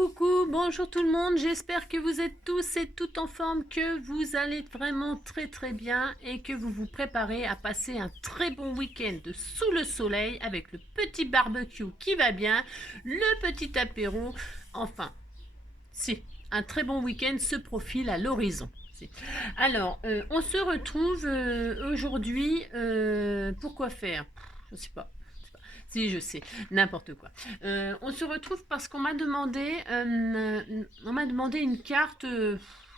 Coucou, bonjour tout le monde, j'espère que vous êtes tous et toutes en forme, que vous allez vraiment très bien et que vous vous préparez à passer un très bon week-end sous le soleil avec le petit barbecue qui va bien, le petit apéro, enfin, si, un très bon week-end se profile à l'horizon. Alors, on se retrouve aujourd'hui, pourquoi faire? Je sais pas. Si, je sais, n'importe quoi. On se retrouve parce on m'a demandé une carte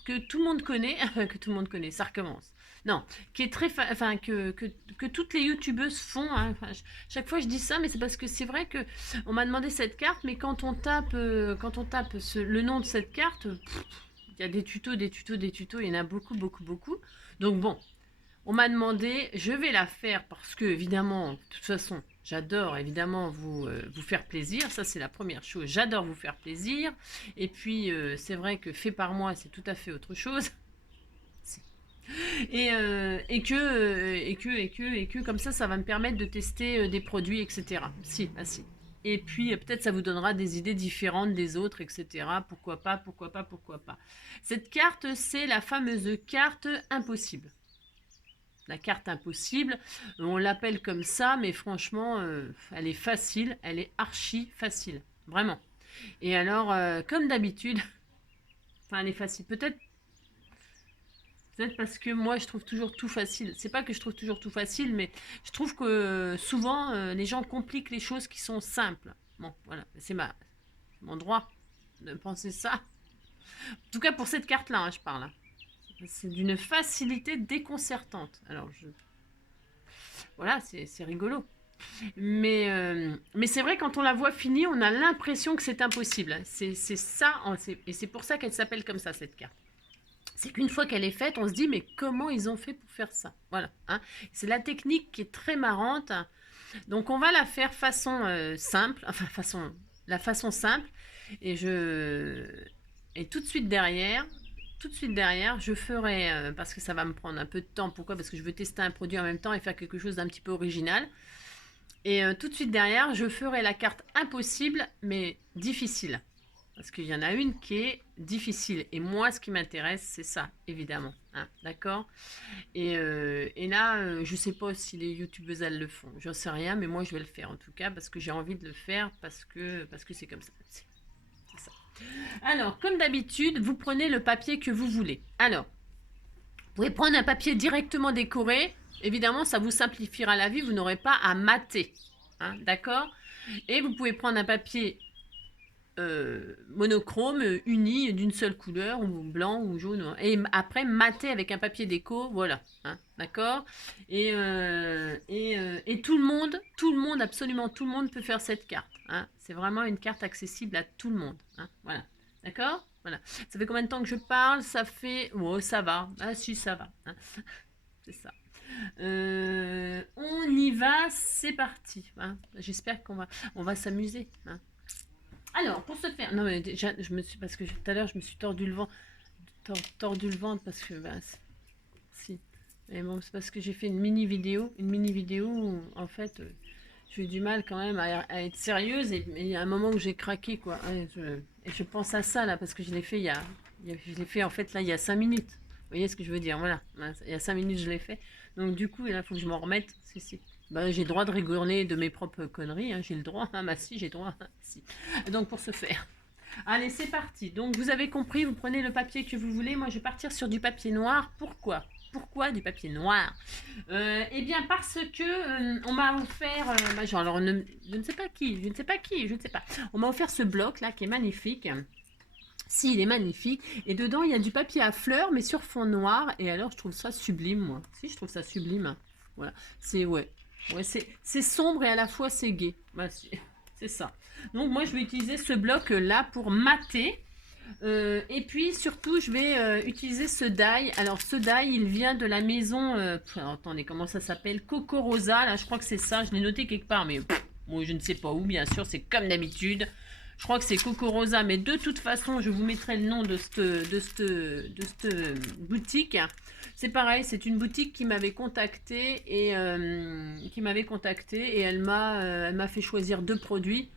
que tout le monde connaît, que tout le monde connaît, ça recommence. Non, qui est enfin que toutes les youtubeuses font. Hein. Enfin, chaque fois je dis ça, mais c'est parce que c'est vrai que on m'a demandé cette carte, mais quand on tape le nom de cette carte, il y a des tutos, il y en a beaucoup. Donc bon, on m'a demandé, je vais la faire parce que, évidemment, de toute façon, j'adore évidemment vous faire plaisir. Ça, c'est la première chose. J'adore vous faire plaisir. Et puis, c'est vrai que fait par moi, c'est tout à fait autre chose. Et que, comme ça va me permettre de tester des produits, etc. Si, ah si. Et puis, peut-être ça vous donnera des idées différentes des autres, etc. Pourquoi pas. Cette carte, c'est la fameuse carte impossible. La carte impossible, on l'appelle comme ça, mais franchement, elle est facile, elle est archi facile, vraiment. Et alors, comme d'habitude, enfin, elle est facile. Peut-être parce que moi, je trouve toujours tout facile. C'est pas que je trouve toujours tout facile, mais je trouve que souvent, les gens compliquent les choses qui sont simples. Bon, voilà, c'est mon droit de penser ça. En tout cas, pour cette carte-là, hein, je parle. Hein. C'est d'une facilité déconcertante. Alors, voilà, c'est rigolo. Mais c'est vrai, quand on la voit finie, on a l'impression que c'est impossible. C'est ça, et c'est pour ça qu'elle s'appelle comme ça, cette carte. C'est qu'une fois qu'elle est faite, on se dit, mais comment ils ont fait pour faire ça? Voilà. Hein. C'est la technique qui est très marrante. Donc, on va la faire façon simple, la façon simple. Et tout de suite derrière, je ferai, parce que ça va me prendre un peu de temps. Pourquoi? Parce que je veux tester un produit en même temps et faire quelque chose d'un petit peu original. Et tout de suite derrière, je ferai la carte impossible, mais difficile. Parce qu'il y en a une qui est difficile. Et moi, ce qui m'intéresse, c'est ça, évidemment. Hein, d'accord? Et là, je ne sais pas si les youtubeuses, elles le font. J'en sais rien, mais moi, je vais le faire en tout cas, parce que j'ai envie de le faire, parce que c'est comme ça. C'est ça. Alors, comme d'habitude, vous prenez le papier que vous voulez. Alors, vous pouvez prendre un papier directement décoré. Évidemment, ça vous simplifiera la vie. Vous n'aurez pas à mater. Hein, d'accord? Et vous pouvez prendre un papier monochrome, uni, d'une seule couleur, ou blanc, ou jaune. Et après, mater avec un papier déco. Voilà. Hein, d'accord? Et tout le monde, absolument tout le monde peut faire cette carte. Hein. C'est vraiment une carte accessible à tout le monde. Hein, voilà. D'accord? Voilà. Ça fait combien de temps que je parle? Ça fait... Oh, ça va. Ah si, ça va. Hein. C'est ça. On y va, c'est parti. Hein. J'espère on va s'amuser. Hein. Alors, pour ce faire... Non, mais déjà, parce que tout à l'heure, je me suis tordu le ventre. Tordu le ventre parce que... Bah, si. Mais bon, c'est parce que j'ai fait une mini vidéo. Une mini vidéo où, en fait... j'ai eu du mal quand même à être sérieuse et il y a un moment où j'ai craqué quoi. Et je pense à ça là parce que je l'ai fait je l'ai fait en fait là il y a 5 minutes. Vous voyez ce que je veux dire? Voilà. Il y a 5 minutes je l'ai fait. Donc du coup, là, il faut que je m'en remette. Si. Ben, j'ai le droit de rigoler de mes propres conneries. Hein. J'ai le droit. Ah bah si, j'ai le droit. Si. Donc pour ce faire. Allez, c'est parti. Donc vous avez compris, vous prenez le papier que vous voulez. Moi, je vais partir sur du papier noir. Pourquoi du papier noir? Eh bien parce que on m'a offert, je ne sais pas qui. On m'a offert ce bloc là qui est magnifique. Si, il est magnifique. Et dedans, il y a du papier à fleurs, mais sur fond noir. Et alors, je trouve ça sublime, moi. Si, je trouve ça sublime. Voilà. C'est sombre et à la fois c'est gai. Bah, c'est ça. Donc moi, je vais utiliser ce bloc là pour mater. Et puis surtout, je vais utiliser ce die. Alors ce die, il vient de la maison. Attendez, comment ça s'appelle? Coco Rosa. Là, je crois que c'est ça. Je l'ai noté quelque part, mais moi, je ne sais pas où. Bien sûr, c'est comme d'habitude. Je crois que c'est Coco Rosa, mais de toute façon, je vous mettrai le nom de cette boutique. C'est pareil, c'est une boutique qui m'avait contacté et elle m'a fait choisir 2 produits.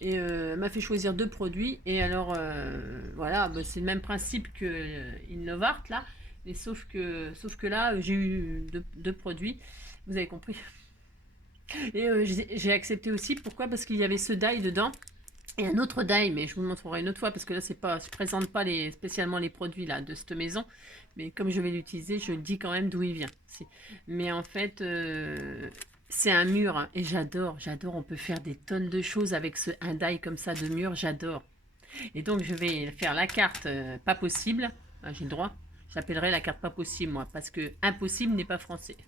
Et elle m'a fait choisir 2 produits. Et alors, voilà, bah, c'est le même principe que Innovart, là. Mais sauf que là, j'ai eu deux produits. Vous avez compris. Et j'ai accepté aussi. Pourquoi? Parce qu'il y avait ce die dedans. Et un autre die, mais je vous le montrerai une autre fois parce que là, c'est pas, je présente pas spécialement les produits là de cette maison, mais comme je vais l'utiliser, je dis quand même d'où il vient. Mais en fait, c'est un mur hein, et j'adore. On peut faire des tonnes de choses avec un die comme ça de mur, j'adore. Et donc, je vais faire la carte pas possible. Ah, j'ai le droit. J'appellerai la carte pas possible moi, parce que impossible n'est pas français.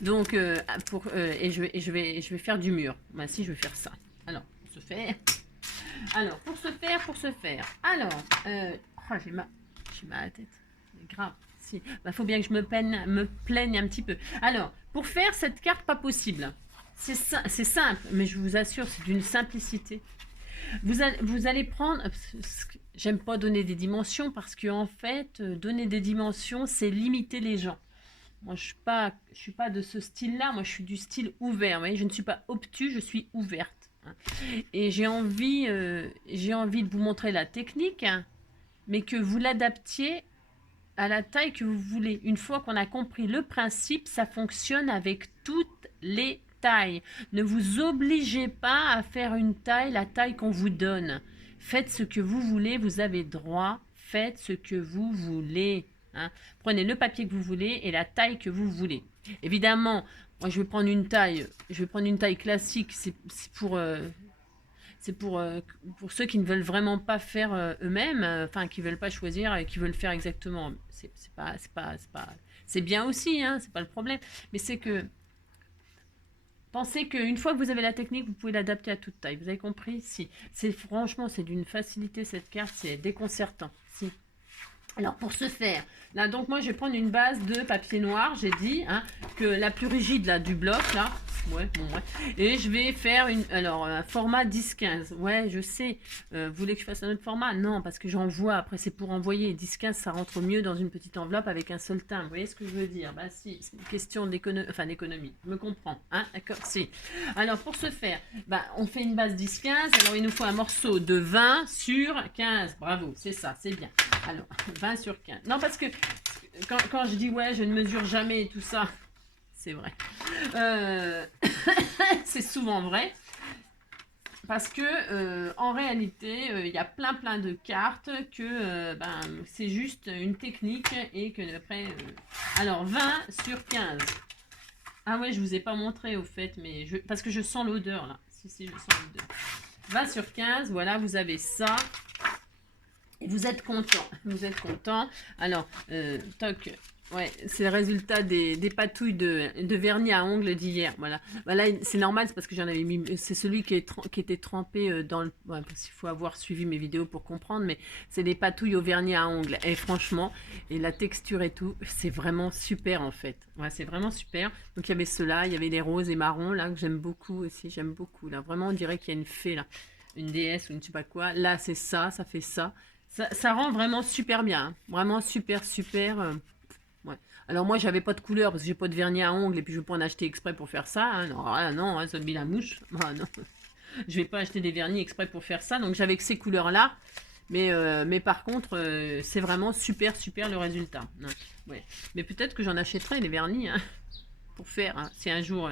Donc, je vais faire du mur. Bah, si, je vais faire ça. Alors, pour ce faire. Alors, j'ai mal à la tête. C'est grave. Si. Bah, faut bien que je me plaigne un petit peu. Alors, pour faire cette carte pas possible, c'est simple, mais je vous assure, c'est d'une simplicité. Vous allez prendre. J'aime pas donner des dimensions parce que en fait, donner des dimensions, c'est limiter les gens. Moi, je suis pas de ce style-là. Moi, je suis du style ouvert. Vous voyez, je ne suis pas obtus, je suis ouverte. Et j'ai envie de vous montrer la technique, hein, mais que vous l'adaptiez à la taille que vous voulez. Une fois qu'on a compris le principe, ça fonctionne avec toutes les tailles. Ne vous obligez pas à faire la taille qu'on vous donne. Faites ce que vous voulez, vous avez droit. Faites ce que vous voulez. Hein. Prenez le papier que vous voulez et la taille que vous voulez. Évidemment, moi je vais prendre une taille classique, c'est pour ceux qui ne veulent vraiment pas faire eux-mêmes, enfin qui veulent pas choisir et qui veulent faire exactement. C'est bien aussi, hein, c'est pas le problème. Mais c'est que pensez qu'une fois que vous avez la technique, vous pouvez l'adapter à toute taille. Vous avez compris? Si. Franchement, c'est d'une facilité cette carte, c'est déconcertant. Si. Alors pour ce faire, là donc moi je vais prendre une base de papier noir, j'ai dit, hein, que la plus rigide là du bloc là, et je vais faire un format 10-15, ouais je sais, vous voulez que je fasse un autre format? Non, parce que j'envoie, après c'est pour envoyer, 10-15 ça rentre mieux dans une petite enveloppe avec un seul timbre, vous voyez ce que je veux dire? Bah si, c'est une question d'économie, je me comprends, hein, d'accord, si. Alors pour ce faire, bah, on fait une base 10-15, alors il nous faut un morceau de 20 sur 15, bravo, c'est ça, c'est bien. Alors, 20 sur 15. Non, parce que quand je dis ouais, je ne mesure jamais tout ça, c'est vrai. C'est souvent vrai. Parce que en réalité, il y a plein de cartes que c'est juste une technique et que après. Alors, 20 sur 15. Ah ouais, je vous ai pas montré au fait, mais parce que je sens l'odeur là. Si, je sens l'odeur. 20 sur 15, voilà, vous avez ça. Et vous êtes content. Alors, toc, ouais, c'est le résultat des patouilles de vernis à ongles d'hier. Voilà, c'est normal, c'est parce que j'en avais mis. C'est celui qui était trempé dans le. Ouais, parce qu'il faut avoir suivi mes vidéos pour comprendre, mais c'est des patouilles au vernis à ongles. Et franchement, et la texture et tout, c'est vraiment super en fait. Ouais, c'est vraiment super. Donc il y avait ceux-là, il y avait les roses et marrons là que j'aime beaucoup aussi. J'aime beaucoup là. Vraiment, on dirait qu'il y a une fée là, une déesse ou une je sais pas quoi. Là, c'est ça fait ça. Ça rend vraiment super bien, hein. Vraiment super. Ouais. Alors moi, j'avais pas de couleur parce que j'ai pas de vernis à ongles et puis je vais pas en acheter exprès pour faire ça. Hein. Non, hein, ça me met la mouche. Ah, non. Je vais pas acheter des vernis exprès pour faire ça. Donc j'avais que ces couleurs-là. Mais par contre, c'est vraiment super le résultat. Ouais. Mais peut-être que j'en achèterai des vernis hein, pour faire, hein, si un jour...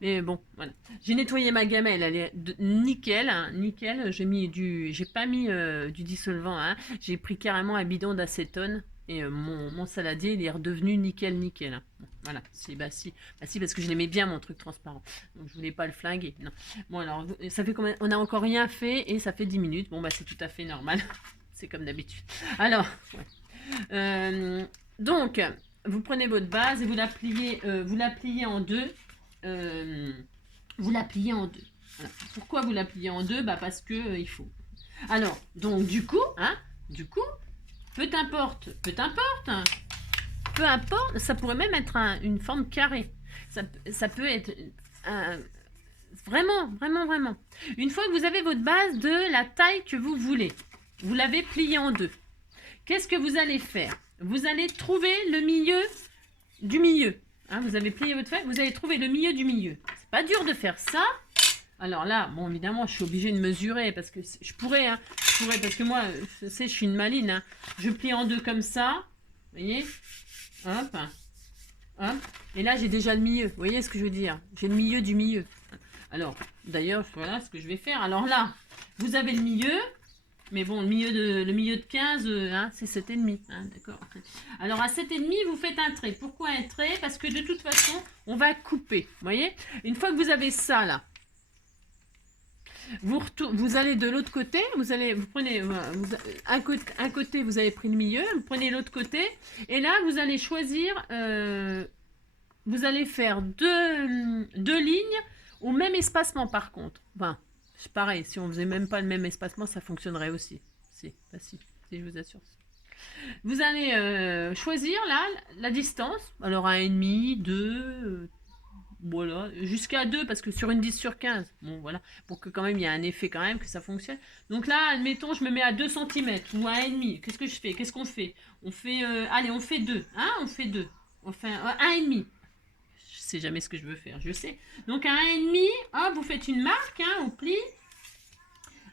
Mais bon, voilà. J'ai nettoyé ma gamelle, elle est nickel, hein, nickel. J'ai pas mis du dissolvant, hein. J'ai pris carrément un bidon d'acétone et mon saladier il est redevenu nickel. Hein. Bon, voilà, si, parce que je l'aimais bien mon truc transparent. Donc je voulais pas le flinguer. Non. Bon alors, ça fait combien? On n'a encore rien fait et ça fait 10 minutes. Bon bah c'est tout à fait normal. C'est comme d'habitude. Alors, ouais. Donc, vous prenez votre base et vous la pliez en deux. Vous la pliez en deux. Voilà. Pourquoi vous la pliez en deux? Bah parce que il faut. Alors, donc du coup, peu importe, ça pourrait même être une forme carrée. Ça peut être vraiment. Une fois que vous avez votre base de la taille que vous voulez, vous l'avez pliée en deux. Qu'est-ce que vous allez faire? Vous allez trouver le milieu du milieu. Hein, vous avez plié votre feuille, vous allez trouver le milieu du milieu. C'est pas dur de faire ça. Alors là, bon, évidemment, je suis obligée de mesurer parce que je pourrais, hein, parce que moi, je sais, je suis une maline, hein. Je plie en deux comme ça, vous voyez, hop, hop, et là, j'ai déjà le milieu, vous voyez ce que je veux dire? J'ai le milieu du milieu. Alors, d'ailleurs, voilà ce que je vais faire. Alors là, vous avez le milieu, mais bon, le milieu de 15, hein, c'est 7,5, hein, d'accord. Alors, à 7,5, vous faites un trait. Pourquoi un trait? Parce que de toute façon, on va couper, vous voyez? Une fois que vous avez ça, là, vous allez de l'autre côté, vous prenez un côté, vous avez pris le milieu, vous prenez l'autre côté, et là, vous allez choisir, vous allez faire deux lignes au même espacement par contre. Enfin, c'est pareil, si on faisait même pas le même espacement, ça fonctionnerait aussi. Si, si, je vous assure. Vous allez choisir là la distance, alors 1,5, 2, voilà, jusqu'à 2 parce que sur une 10 sur 15, bon voilà, pour que quand même il y ait un effet quand même, que ça fonctionne. Donc là, admettons, je me mets à 2 cm ou à 1,5. Qu'est-ce que je fais? Qu'est-ce qu'on fait? On fait, allez, on fait 2, hein, on fait 2. On fait 1,5. Je sais jamais ce que je veux faire, je sais. Donc à 1,5, hop, vous faites une marque, hein, au pli.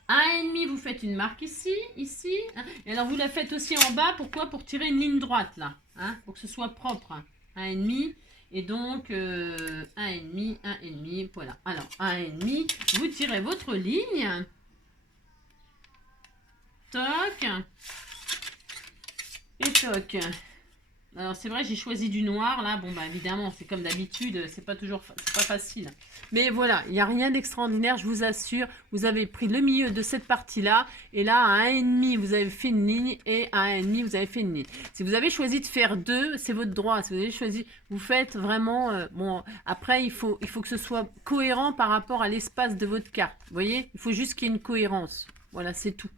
À 1,5, vous faites une marque ici, ici. Hein, et alors vous la faites aussi en bas, pourquoi? Pour tirer une ligne droite là, hein, pour que ce soit propre. Hein. 1,5. Et donc, 1,5, 1,5, voilà. Alors, 1,5, vous tirez votre ligne. Toc. Et toc. Alors, c'est vrai, j'ai choisi du noir, là. Bon, bah, évidemment, c'est comme d'habitude, c'est pas facile. Mais voilà, il n'y a rien d'extraordinaire, je vous assure. Vous avez pris le milieu de cette partie-là. Et là, à 1,5, vous avez fait une ligne. Et à 1,5, vous avez fait une ligne. Si vous avez choisi de faire 2, c'est votre droit. Si vous avez choisi, vous faites vraiment... bon, après, il faut que ce soit cohérent par rapport à l'espace de votre carte. Vous voyez? Il faut juste qu'il y ait une cohérence. Voilà, c'est tout.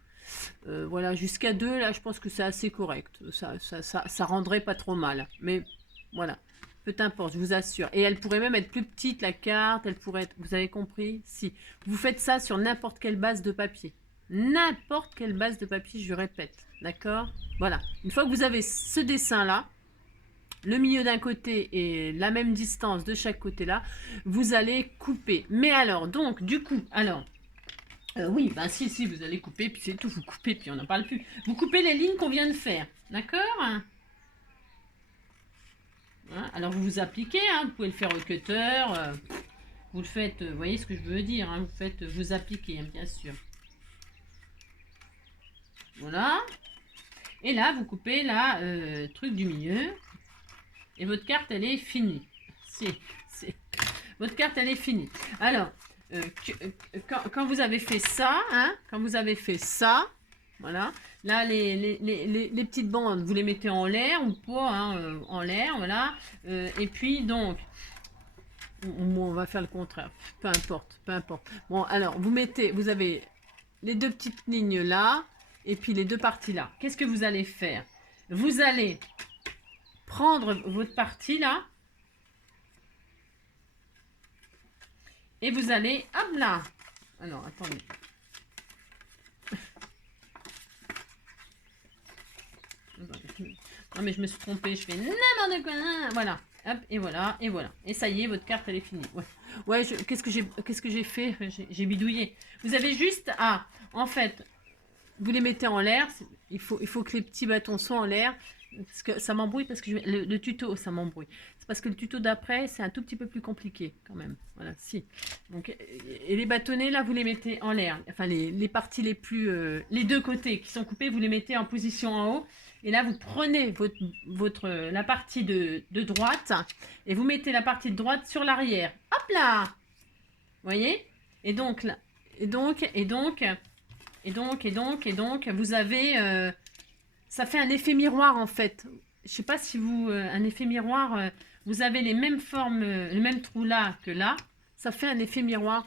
Voilà, jusqu'à 2, là, je pense que c'est assez correct. Ça rendrait pas trop mal. Mais voilà, peu importe, je vous assure. Et elle pourrait même être plus petite, la carte. Elle pourrait être... Vous avez compris? Si. Vous faites ça sur n'importe quelle base de papier. N'importe quelle base de papier, je répète. D'accord? Voilà. Une fois que vous avez ce dessin-là, le milieu d'un côté et la même distance de chaque côté là, vous allez couper. Mais alors, donc, du coup, alors... oui, ben si, vous allez couper, puis c'est tout, vous coupez, puis on n'en parle plus. Vous coupez les lignes qu'on vient de faire, d'accord? Voilà. Alors vous vous appliquez, hein, vous pouvez le faire au cutter, vous le faites, vous voyez ce que je veux dire, hein, vous faites, vous appliquez, hein, bien sûr. Voilà. Et là, vous coupez la truc du milieu, et votre carte, elle est finie. Votre carte, elle est finie. Alors... quand vous avez fait ça, hein, quand vous avez fait ça, voilà, là les petites bandes, vous les mettez en l'air ou pas, hein, en l'air, voilà, et puis donc, on va faire le contraire, peu importe, peu importe. Bon, alors, vous avez les deux petites lignes là, et puis les deux parties là. Qu'est-ce que vous allez faire? Vous allez prendre votre partie là, et vous allez, hop là. Alors, attendez. Non, mais je me suis trompée. Je fais n'importe quoi. Voilà. Hop, et voilà, et voilà. Et ça y est, votre carte, elle est finie. Ouais, qu'est-ce que j'ai fait? J'ai bidouillé. Vous avez juste à, en fait, vous les mettez en l'air. Il faut que les petits bâtons soient en l'air. Parce que ça m'embrouille, parce que le tuto, ça m'embrouille. C'est parce que le tuto d'après, c'est un tout petit peu plus compliqué, quand même. Voilà, si. Donc, et les bâtonnets, là, vous les mettez en l'air. Enfin, les parties les plus... les deux côtés qui sont coupés, vous les mettez en position en haut. Et là, vous prenez la partie de droite et vous mettez la partie de droite sur l'arrière. Hop là! Vous voyez? Et donc, là, et donc, vous avez... ça fait un effet miroir en fait. Je sais pas si vous... un effet miroir, vous avez les mêmes formes, le même trou là que là. Ça fait un effet miroir.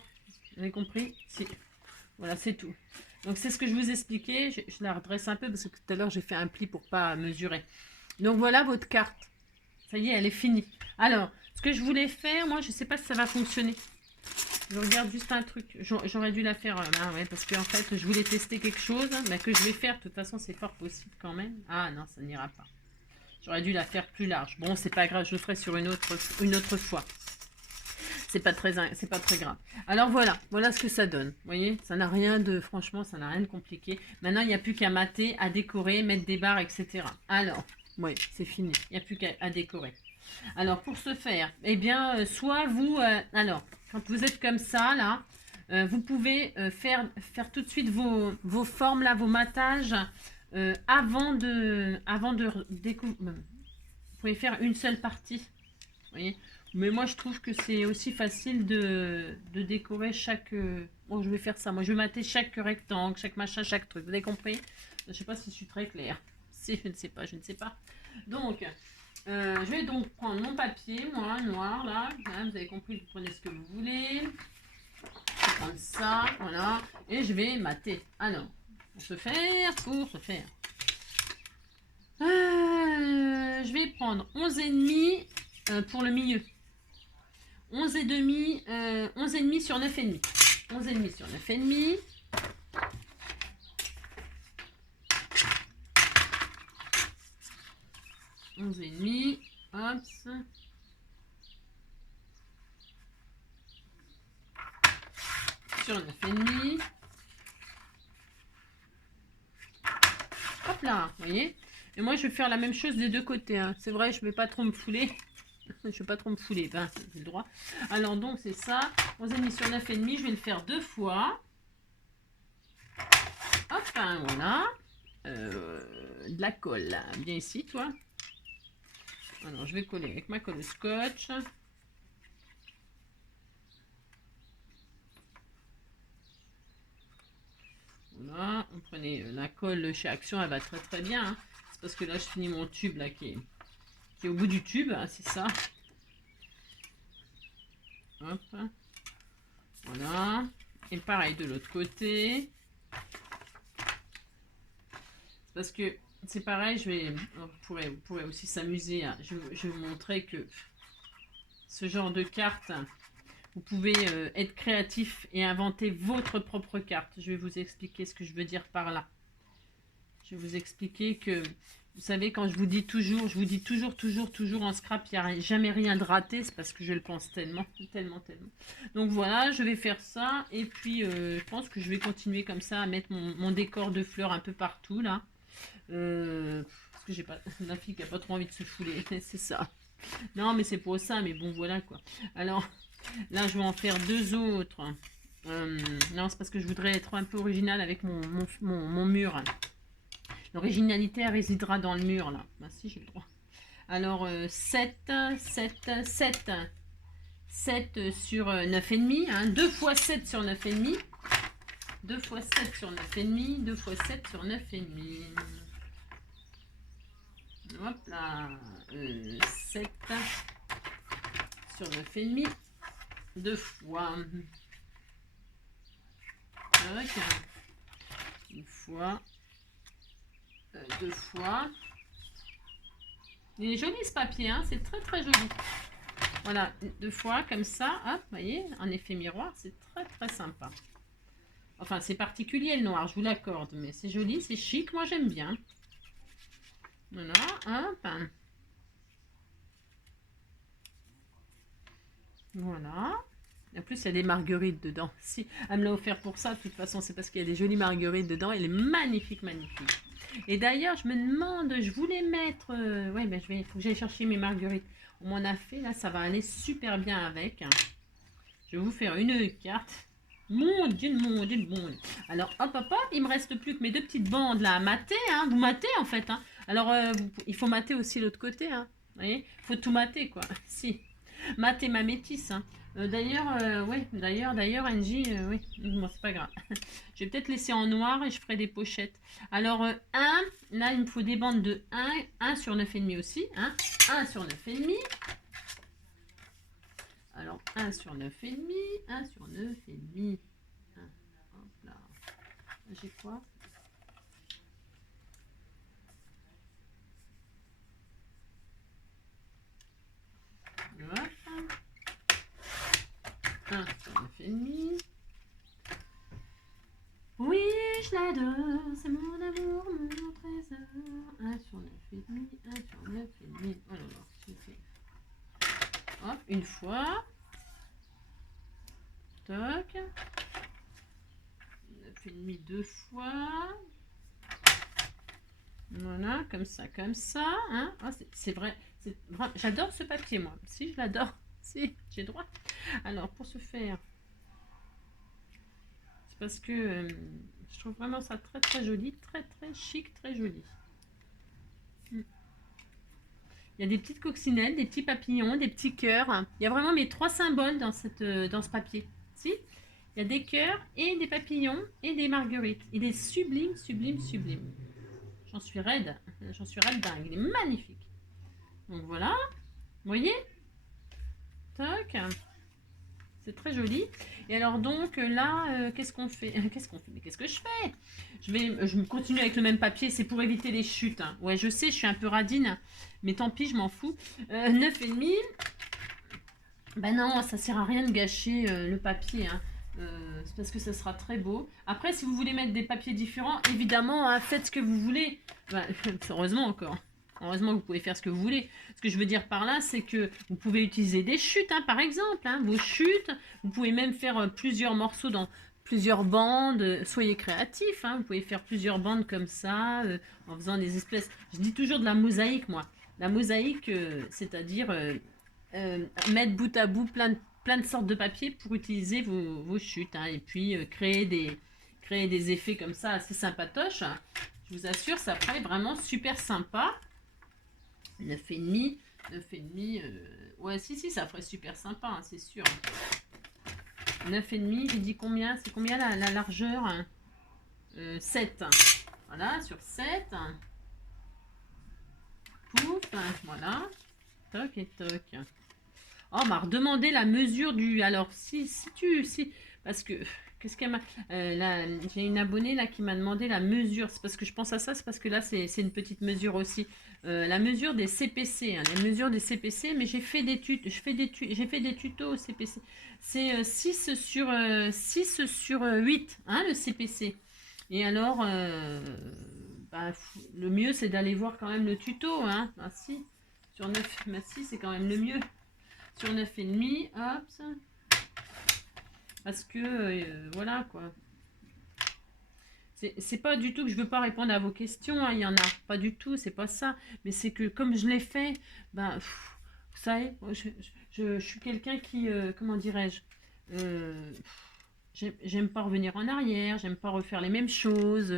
Vous avez compris? Si. Voilà, c'est tout. Donc c'est ce que je vous expliquais. Je la redresse un peu parce que tout à l'heure j'ai fait un pli pour pas mesurer. Donc voilà votre carte. Ça y est, elle est finie. Alors, ce que je voulais faire, moi je sais pas si ça va fonctionner. Je regarde juste un truc. J'aurais dû la faire là, ouais, parce qu'en fait, je voulais tester quelque chose, mais que je vais faire. De toute façon, c'est fort possible quand même. Ah non, ça n'ira pas. J'aurais dû la faire plus large. Bon, c'est pas grave, je le ferai sur une autre fois. c'est pas très grave. Alors voilà, voilà ce que ça donne. Vous voyez, ça n'a rien de, franchement, ça n'a rien de compliqué. Maintenant, il n'y a plus qu'à mater, à décorer, mettre des barres, etc. Alors, oui, c'est fini. Il n'y a plus qu'à décorer. Alors, pour ce faire, eh bien, soit vous, alors, quand vous êtes comme ça, là, vous pouvez faire tout de suite vos formes, là, vos matages, avant de découvrir. Vous pouvez faire une seule partie. Vous voyez, mais moi, je trouve que c'est aussi facile de décorer chaque... Bon, je vais faire ça. Moi, je vais mater chaque rectangle, chaque machin, chaque truc. Vous avez compris? Je ne sais pas si je suis très claire. Si, je ne sais pas, je ne sais pas. Donc, je vais donc prendre mon papier, moi, noir, là. Hein, vous avez compris, vous prenez ce que vous voulez. Je vais prendre ça, voilà. Et je vais mater. Alors, pour ce faire... je vais prendre 11,5 pour le milieu. 11,5 sur 9,5. 11,5 sur 9,5. Hop. Sur 9,5. Hop là, vous voyez. Et moi, je vais faire la même chose des deux côtés. Hein. C'est vrai, je ne vais pas trop me fouler. Je ne vais pas trop me fouler, ben, c'est le droit. Alors, donc, c'est ça. 11,5 sur 9,5, je vais le faire 2 fois. Hop, hein, voilà. De la colle, là. Bien ici, toi. Alors, je vais coller avec ma colle scotch. Voilà, on prenait la colle chez Action, elle va très très bien. Hein. C'est parce que là, je finis mon tube, là, qui est au bout du tube, hein, c'est ça. Hop. Voilà. Et pareil de l'autre côté. Parce que c'est pareil, vous pourrez aussi s'amuser. Je vais vous montrer que ce genre de carte, vous pouvez être créatif et inventer votre propre carte. Je vais vous expliquer ce que je veux dire par là. Je vais vous expliquer que, vous savez, quand je vous dis toujours en scrap, il n'y a jamais rien de raté, c'est parce que je le pense tellement. Donc voilà, je vais faire ça, et puis je pense que je vais continuer comme ça à mettre mon décor de fleurs un peu partout, là. Parce que j'ai pas la fille qui a pas trop envie de se fouler, c'est ça. Non, mais c'est pour ça, mais bon, voilà quoi. Alors, là, je vais en faire 2 autres. Non, c'est parce que je voudrais être un peu original avec mon mur. L'originalité, elle résidera dans le mur, là. Ben, si, j'ai le droit. Alors, 7 sur 9,5. Hein. 2 fois 7 sur 9,5. 2 fois 7 sur 9,5. 2 fois 7 sur 9,5. Hop là. 7 sur 9,5. 2 fois. Okay. Une fois. 2 fois. Il est joli ce papier, hein, c'est très très joli. Voilà, 2 fois comme ça, hop, vous voyez, en effet miroir, c'est très très sympa. Enfin, c'est particulier le noir, je vous l'accorde, mais c'est joli, c'est chic, moi j'aime bien. Voilà, hop. Voilà. En plus, il y a des marguerites dedans. Si, elle me l'a offert pour ça, de toute façon, c'est parce qu'il y a des jolies marguerites dedans. Elle est magnifique, magnifique. Et d'ailleurs, je me demande, je voulais mettre... ouais, ben, il faut que j'aille chercher mes marguerites. On m'en a fait, là, ça va aller super bien avec. Hein. Je vais vous faire une carte. Mon Dieu, mon Dieu, mon Dieu. Alors, hop, hop, hop, il me reste plus que mes 2 petites bandes, là, à mater. Hein. Vous matez, en fait. Hein. Alors, il faut mater aussi l'autre côté. Hein. Vous voyez, il faut tout mater, quoi. Si. Mater ma métisse. Hein. D'ailleurs, oui, d'ailleurs, Angie, oui, bon, c'est pas grave. Je vais peut-être laisser en noir et je ferai des pochettes. Alors, 1, là, il me faut des bandes de 1 sur 9,5 aussi. Hein, 1 sur 9,5. Alors, 1 sur 9,5, 1 sur 9,5. Hop là. J'ai quoi? Hop. 1 sur 9,5. Oui, je l'adore, c'est mon amour, mon trésor. 1 sur 9,5, 1 sur 9,5. Oh là là, je fais. Hop, une fois. Toc. 9,5 deux fois. Voilà, comme ça, hein. Ah, c'est vrai, j'adore ce papier, moi. Si, je l'adore. Si, j'ai droit. Alors, pour ce faire, c'est parce que je trouve vraiment ça très, très joli, très, très chic, très joli. Il y a des petites coccinelles, des petits papillons, des petits cœurs. Il y a vraiment mes 3 symboles dans ce papier. Si, il y a des cœurs et des papillons et des marguerites. Il est sublime, sublime, sublime. J'en suis raide dingue. Il est magnifique. Donc voilà, vous voyez? Toc. C'est très joli. Et alors donc là, qu'est-ce qu'on fait? Mais qu'est-ce que je fais? Je continue avec le même papier, c'est pour éviter les chutes. Hein. Ouais, je sais, je suis un peu radine, mais tant pis, je m'en fous. 9,5. Ben non, ça sert à rien de gâcher le papier. Hein. C'est parce que ça sera très beau. Après, si vous voulez mettre des papiers différents, évidemment, hein, faites ce que vous voulez. Ben, heureusement encore. Heureusement que vous pouvez faire ce que vous voulez. Ce que je veux dire par là, c'est que vous pouvez utiliser des chutes, hein, par exemple. Hein, vos chutes. Vous pouvez même faire plusieurs morceaux dans plusieurs bandes. Soyez créatifs. Hein, vous pouvez faire plusieurs bandes comme ça, en faisant des espèces... Je dis toujours de la mosaïque, moi. La mosaïque, c'est-à-dire mettre bout à bout plein de sortes de papiers pour utiliser vos chutes. Hein, et puis créer des effets comme ça assez sympatoches. Hein. Je vous assure, ça ferait vraiment super sympa. 9,5. Ouais, si, ça ferait super sympa, hein, c'est sûr. 9,5, j'ai dit combien? C'est combien la largeur? 7. Voilà, sur 7. Pouf, voilà. Toc et toc. Oh, on m'a redemandé la mesure du... Alors, si, parce que... Qu'est-ce qu'elle m'a... j'ai une abonnée là qui m'a demandé la mesure. C'est parce que je pense à ça, c'est parce que là, c'est une petite mesure aussi. La mesure des CPC, hein, les mesures des CPC, mais j'ai fait des tutos au CPC. C'est 6 sur 8, hein, le CPC. Et alors, le mieux, c'est d'aller voir quand même le tuto. Hein. Ah, si, sur 9, si, c'est quand même le mieux. Sur 9,5, hop. Parce que, voilà, quoi. C'est pas du tout que je veux pas répondre à vos questions, hein, il y en a pas du tout, c'est pas ça. Mais c'est que comme je l'ai fait, ben, vous savez, je suis quelqu'un qui, comment dirais-je, j'aime pas revenir en arrière, j'aime pas refaire les mêmes choses.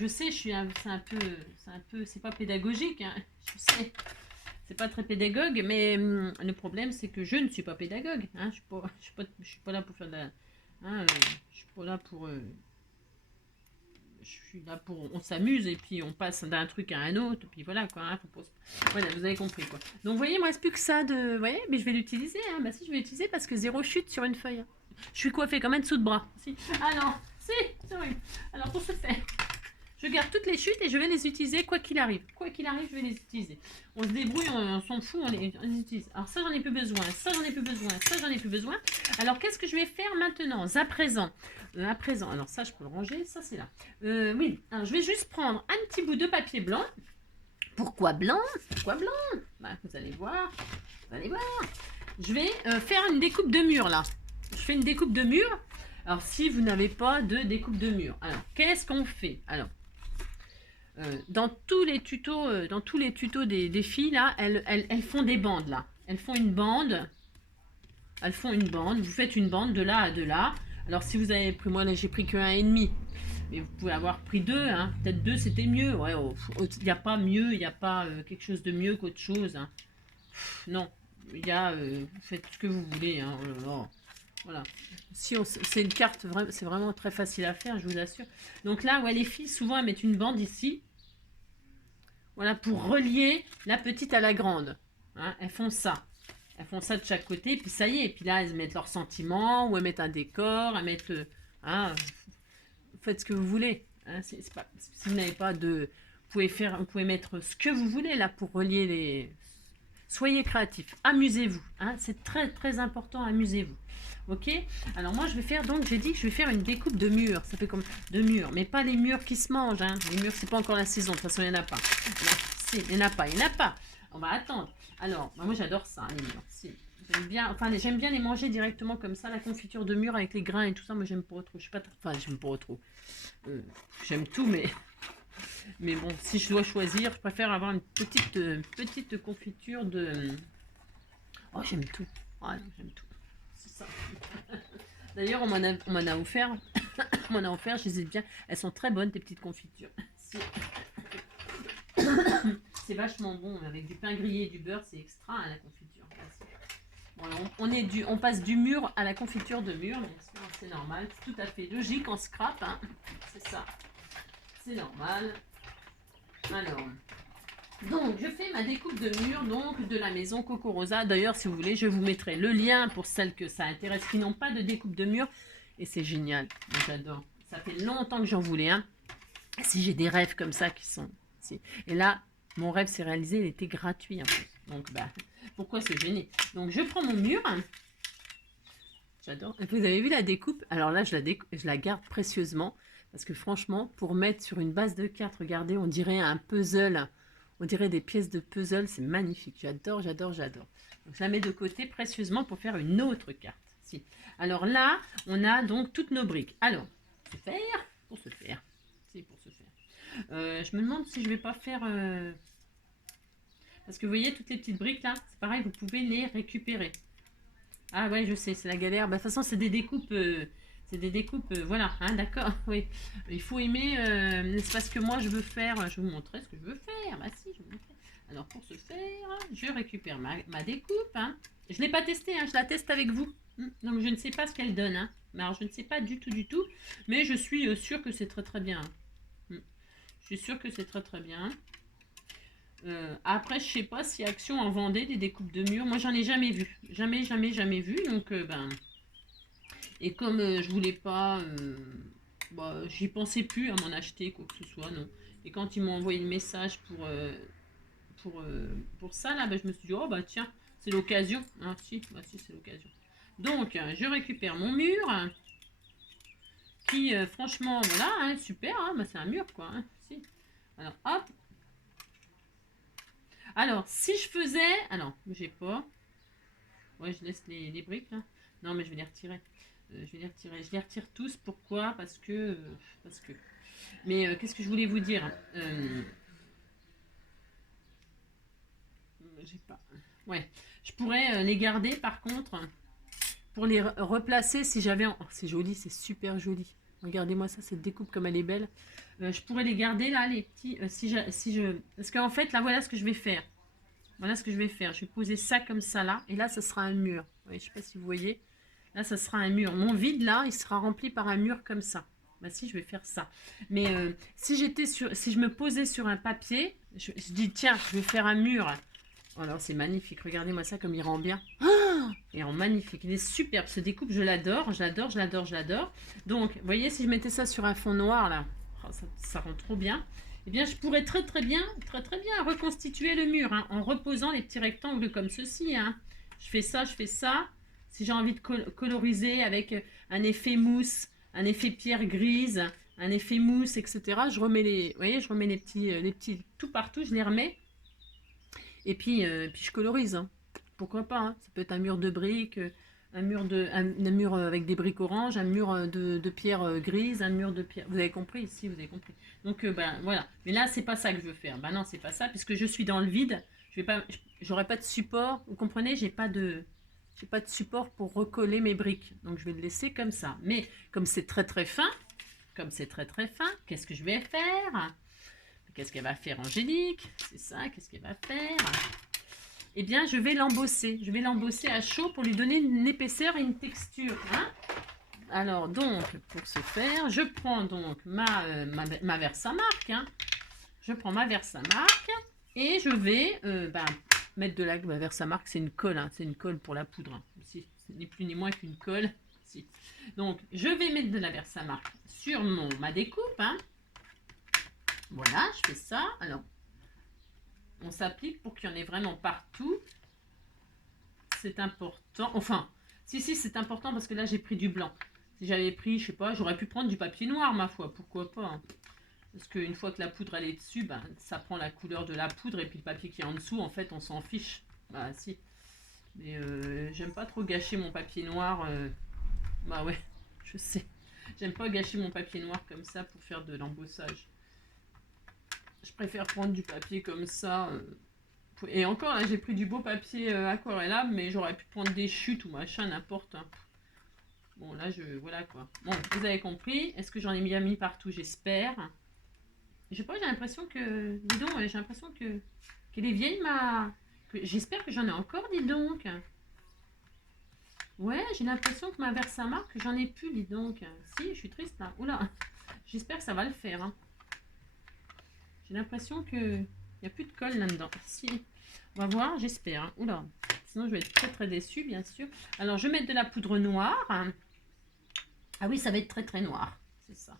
Je sais, c'est pas pédagogique, hein, je sais. C'est pas très pédagogue, mais le problème, c'est que je ne suis pas pédagogue. Hein, je suis pas là pour faire de la... Hein, je suis pas là pour... je suis là pour... On s'amuse et puis on passe d'un truc à un autre. Puis voilà, quoi. Hein, voilà, vous avez compris, quoi. Donc, vous voyez, il me reste plus que ça de... Vous voyez, mais je vais l'utiliser. Hein. Bah si, je vais l'utiliser parce que 0 chute sur une feuille. Je suis coiffée comme un dessous de bras. Si. Ah non, c'est horrible. Alors, pour ce faire... Je garde toutes les chutes et je vais les utiliser quoi qu'il arrive. Quoi qu'il arrive, je vais les utiliser. On se débrouille, on s'en fout, on les utilise. Alors ça, j'en ai plus besoin. Ça, j'en ai plus besoin. Ça, j'en ai plus besoin. Alors, qu'est-ce que je vais faire maintenant? À présent. Alors ça, je peux le ranger. Ça, c'est là. Oui. Alors, je vais juste prendre un petit bout de papier blanc. Pourquoi blanc? Pourquoi blanc? Bah, vous allez voir. Vous allez voir. Je vais faire une découpe de mur, là. Je fais une découpe de mur. Alors, si vous n'avez pas de découpe de mur. Alors, qu'est-ce qu'on fait? Alors, dans tous les tutos des filles là, elles font des bandes là. Elles font une bande. Vous faites une bande de là à de là. Alors si vous avez pris, moi là j'ai pris que 1,5. Mais vous pouvez avoir pris 2, hein. Peut-être 2 c'était mieux. Ouais, il n'y a pas mieux, il n'y a pas quelque chose de mieux qu'autre chose. Hein. Non, il y a, vous faites ce que vous voulez. Hein. Oh là là. Voilà. Si c'est une carte, c'est vraiment très facile à faire, je vous assure. Donc là, ouais, les filles, souvent, elles mettent une bande ici. Voilà, pour relier la petite à la grande. Hein, elles font ça. Elles font ça de chaque côté, puis ça y est. Et puis là, elles mettent leurs sentiments, ou elles mettent un décor, elles mettent... hein, vous faites ce que vous voulez. Hein, si vous n'avez pas de... Vous pouvez mettre ce que vous voulez, là, pour relier les... Soyez créatifs. Amusez-vous. Hein, c'est très, très important, amusez-vous. Ok, alors moi je vais faire, donc j'ai dit que je vais faire une découpe de murs. Ça fait comme de murs, mais pas les murs qui se mangent. Hein. Les murs, c'est pas encore la saison. De toute façon, il n'y en a pas. Il n'y en a pas. On va attendre. Alors, moi j'adore ça, les murs. Si, J'aime bien, enfin, j'aime bien les manger directement comme ça, la confiture de mûre avec les grains et tout ça. Moi, j'aime pas trop. Je suis pas, enfin, j'aime pas trop. J'aime tout, mais bon, si je dois choisir, je préfère avoir une petite confiture de. Oh, j'aime tout. Ouais, j'aime tout. C'est ça. D'ailleurs, on m'en a offert. On m'en a offert, je les ai bien. Elles sont très bonnes, tes petites confitures. C'est vachement bon. Avec du pain grillé et du beurre, c'est extra hein, la confiture. Bon, on passe du mûr à la confiture de mûr, mais c'est normal. C'est tout à fait logique en scrap. Hein. C'est ça. C'est normal. Alors. Donc, je fais ma découpe de mûr donc de la maison Coco Rosa. D'ailleurs, si vous voulez, je vous mettrai le lien pour celles que ça intéresse qui n'ont pas de découpe de mûr. Et c'est génial. J'adore. Ça fait longtemps que j'en voulais un. Si j'ai des rêves comme ça qui sont... Et là, mon rêve s'est réalisé. Il était gratuit en plus. Donc, bah, pourquoi se gêner? Donc, je prends mon mûr. J'adore. Vous avez vu la découpe? Alors là, je la garde précieusement. Parce que franchement, pour mettre sur une base de cartes, regardez, on dirait un puzzle. On dirait des pièces de puzzle, c'est magnifique. J'adore, j'adore, j'adore. Donc, je la mets de côté précieusement pour faire une autre carte. Si. Alors là, on a donc toutes nos briques. Alors, pour se faire. Je me demande si je vais pas faire... Parce que vous voyez, toutes les petites briques là, c'est pareil, vous pouvez les récupérer. Ah ouais, je sais, c'est la galère. Bah, de toute façon, c'est des découpes... voilà, hein, d'accord, oui. Il faut aimer, c'est parce que moi je veux faire, je vais vous montrer ce que je veux faire, bah si, je vais vous montrer. Alors pour ce faire, je récupère ma découpe, hein. Je ne l'ai pas testée, hein, je la teste avec vous, donc je ne sais pas ce qu'elle donne, hein. Alors je ne sais pas du tout, mais je suis sûre que c'est très bien. Je suis sûre que c'est très bien. Après, je sais pas si Action en vendait des découpes de murs, moi j'en ai jamais vu, jamais vu, donc ben... Et comme je voulais pas, bah, j'y pensais plus à m'en acheter quoi que ce soit, non. Et quand ils m'ont envoyé le message pour ça, là, bah, je me suis dit, oh bah tiens, c'est l'occasion. Ah si, bah, si c'est l'occasion. Donc, je récupère mon mur, qui franchement, voilà, hein, super, hein, bah, c'est un mur quoi. Hein, si. Alors, hop. Alors, si je faisais, alors, j'ai pas. Ouais, je laisse les briques là. Non, mais je vais les retirer. Je les retire tous. Pourquoi? Parce que. Mais qu'est-ce que je voulais vous dire? J'ai pas. Ouais. Je pourrais les garder par contre pour les replacer si j'avais. Oh, c'est joli, c'est super joli. Regardez-moi ça, cette découpe comme elle est belle. Je pourrais les garder là, les petits. Si je. Parce qu'en fait, là, voilà ce que je vais faire. Voilà ce que je vais faire. Je vais poser ça comme ça là. Et là, ça sera un mur. Ouais, je sais pas si vous voyez. Là, ça sera un mur. Mon vide, là, il sera rempli par un mur comme ça. Bah si, je vais faire ça. Mais si je me posais sur un papier, je dis, tiens, je vais faire un mur. Alors, c'est magnifique. Regardez-moi ça comme il rend bien. Oh, il rend magnifique. Il est superbe. Ce découpe, je l'adore. Donc, vous voyez, si je mettais ça sur un fond noir, là, oh, ça rend trop bien. Eh bien, je pourrais très bien reconstituer le mur hein, en reposant les petits rectangles comme ceci. Hein. Je fais ça. Si j'ai envie de coloriser avec un effet mousse, un effet pierre grise, un effet mousse, etc. Je remets les, vous voyez, je remets les petits tout partout, je les remets. Et puis je colorise. Hein. Pourquoi pas hein. Ça peut être un mur de briques, un mur avec des briques oranges, un mur de pierre grise, un mur de pierre... Vous avez compris ici, vous avez compris. Donc, ben voilà. Mais là, c'est pas ça que je veux faire. Ben non, c'est pas ça, puisque je suis dans le vide. J'aurai pas de support. Vous comprenez? J'ai pas de support pour recoller mes briques. Donc, je vais le laisser comme ça. Mais comme c'est très fin, qu'est-ce que je vais faire? Qu'est-ce qu'elle va faire, Angélique? C'est ça, qu'est-ce qu'elle va faire? Eh bien, je vais l'embosser. Je vais l'embosser à chaud pour lui donner une épaisseur et une texture. Hein. Alors, donc, pour ce faire, je prends donc ma Versamark. Hein. Je prends ma Versamark et je vais mettre de la Versamark. C'est une colle. Hein. C'est une colle pour la poudre. Hein. Si, ce n'est plus ni moins qu'une colle. Si. Donc, je vais mettre de la Versamark sur ma découpe. Hein. Voilà, je fais ça. Alors, on s'applique pour qu'il y en ait vraiment partout. C'est important. Enfin, si, c'est important parce que là, j'ai pris du blanc. Si j'avais pris, je sais pas, j'aurais pu prendre du papier noir, ma foi. Pourquoi pas hein. Parce qu'une fois que la poudre, elle est dessus, ben, ça prend la couleur de la poudre. Et puis le papier qui est en dessous, en fait, on s'en fiche. Bah, si. Mais j'aime pas trop gâcher mon papier noir. Bah ouais, je sais. J'aime pas gâcher mon papier noir comme ça pour faire de l'embossage. Je préfère prendre du papier comme ça. Et encore, là, j'ai pris du beau papier aquarellable, mais j'aurais pu prendre des chutes ou machin, n'importe. Hein. Bon, là, voilà quoi. Bon, vous avez compris. Est-ce que j'en ai bien mis partout? J'espère. Je sais pas, j'ai l'impression que... Dis donc, j'ai l'impression que... Qu'elle est vieille, ma... J'espère que j'en ai encore, dis donc. Ouais, j'ai l'impression que ma Versamark, j'en ai plus, dis donc. Si, je suis triste, là. Oula. J'espère que ça va le faire. Hein. J'ai l'impression que... Il n'y a plus de colle là-dedans. Si. On va voir, j'espère. Hein. Oula. Sinon, je vais être très, très déçue, bien sûr. Alors, je vais mettre de la poudre noire. Ah oui, ça va être très, très noir. C'est ça.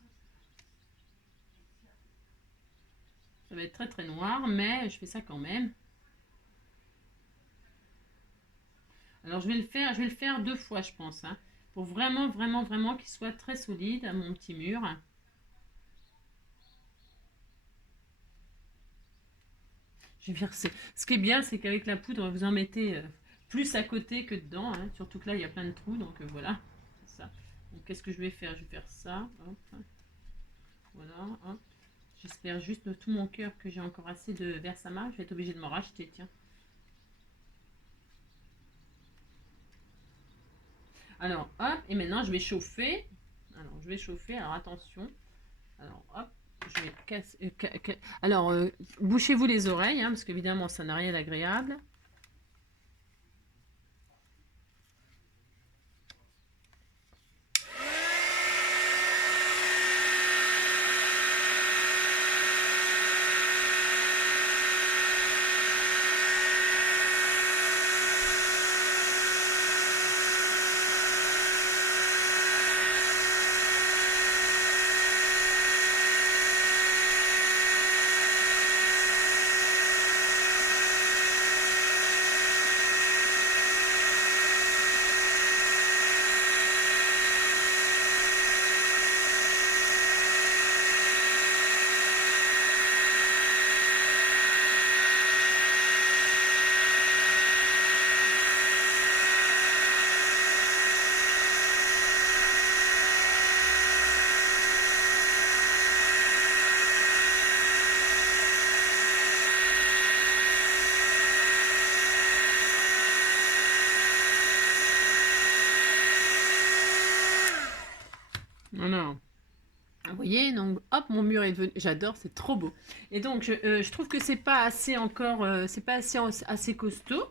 Ça va être très très noir, mais je fais ça quand même. Alors je vais le faire 2 fois, je pense, hein, pour vraiment, vraiment, vraiment qu'il soit très solide à mon petit mur. Je vais verser. Ce qui est bien, c'est qu'avec la poudre, vous en mettez plus à côté que dedans, hein, surtout que là, il y a plein de trous, donc voilà, c'est ça. Donc qu'est-ce que je vais faire? Je vais faire ça, hop. Voilà, hop. J'espère juste de tout mon cœur que j'ai encore assez de Versamark. Je vais être obligée de m'en racheter, tiens. Alors, hop, et maintenant je vais chauffer. Alors, je vais chauffer, alors attention. Alors, hop, je vais casser. Alors, bouchez-vous les oreilles, hein, parce qu'évidemment, ça n'a rien d'agréable. Voilà. Vous voyez, donc hop, mon mur est devenu. J'adore, c'est trop beau. Et donc, je trouve que c'est pas assez encore, c'est pas assez, assez costaud.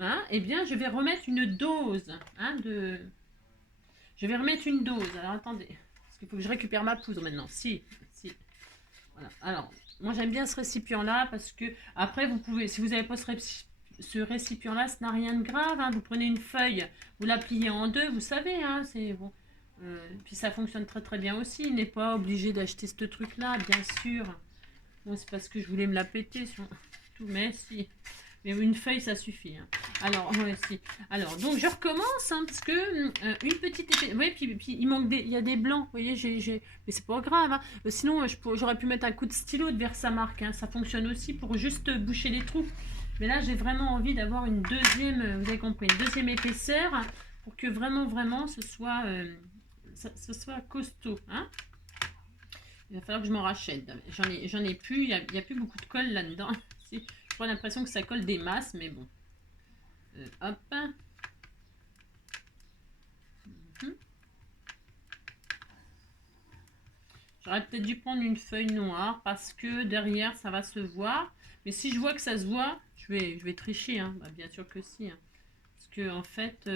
Hein, eh bien, je vais remettre une dose. Hein, Je vais remettre une dose. Alors, attendez. Parce qu'il faut que je récupère ma poudre maintenant. Si. Voilà. Alors, moi, j'aime bien ce récipient-là parce que, après, vous pouvez, si vous n'avez pas ce récipient-là, ce n'a rien de grave. Hein, vous prenez une feuille, vous la pliez en deux, vous savez. Hein, c'est bon. Puis ça fonctionne très très bien aussi. Il n'est pas obligé d'acheter ce truc-là, bien sûr. Bon, c'est parce que je voulais me la péter sur tout, mais si. Mais une feuille, ça suffit. Hein. Alors, ouais, si. Alors, donc je recommence, hein, parce que une petite épée. Oui, puis il manque il y a des blancs. Vous voyez, mais c'est pas grave. Hein. Sinon, j'aurais pu mettre un coup de stylo de Versamark. Hein. Ça fonctionne aussi pour juste boucher les trous. Mais là, j'ai vraiment envie d'avoir une deuxième, vous avez compris, une deuxième épaisseur pour que vraiment, vraiment, ce soit costaud. Hein. Il va falloir que je m'en rachète. J'en ai plus. Il n'y a plus beaucoup de colle là-dedans. J'ai pas l'impression que ça colle des masses, mais bon. Hop. J'aurais peut-être dû prendre une feuille noire parce que derrière, ça va se voir. Mais si je vois que ça se voit, je vais tricher. Hein. Bah, bien sûr que si. Hein. Parce que, en fait,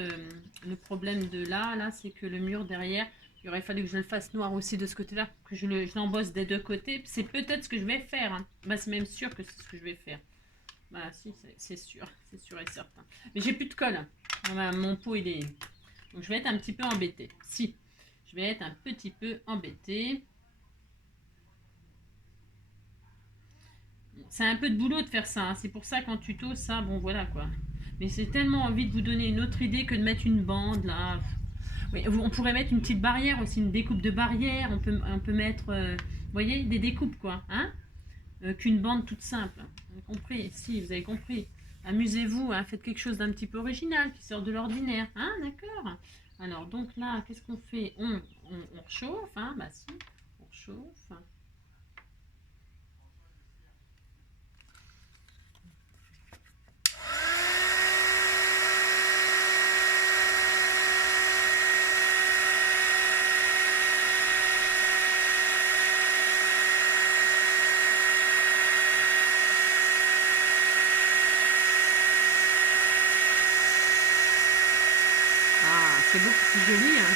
le problème de là, c'est que le mur derrière, il aurait fallu que je le fasse noir aussi de ce côté-là, que je l'embosse des deux côtés. C'est peut-être ce que je vais faire. Hein. Bah, c'est même sûr que c'est ce que je vais faire. Bah si, c'est sûr et certain. Mais j'ai plus de colle. Mon pot, il est... Donc je vais être un petit peu embêtée. Si, je vais être un petit peu embêtée. C'est un peu de boulot de faire ça. Hein. C'est pour ça qu'en tuto, ça, bon voilà quoi. Mais c'est tellement envie de vous donner une autre idée que de mettre une bande là. Oui, on pourrait mettre une petite barrière aussi, une découpe de barrière. On peut mettre, vous voyez, des découpes quoi. Hein qu'une bande toute simple. Vous avez compris? Si, vous avez compris. Amusez-vous, hein, faites quelque chose d'un petit peu original, qui sort de l'ordinaire. Hein, d'accord? Alors, donc là, qu'est-ce qu'on fait? On chauffe, hein, bah si, on chauffe. Ah, c'est beaucoup plus joli, hein.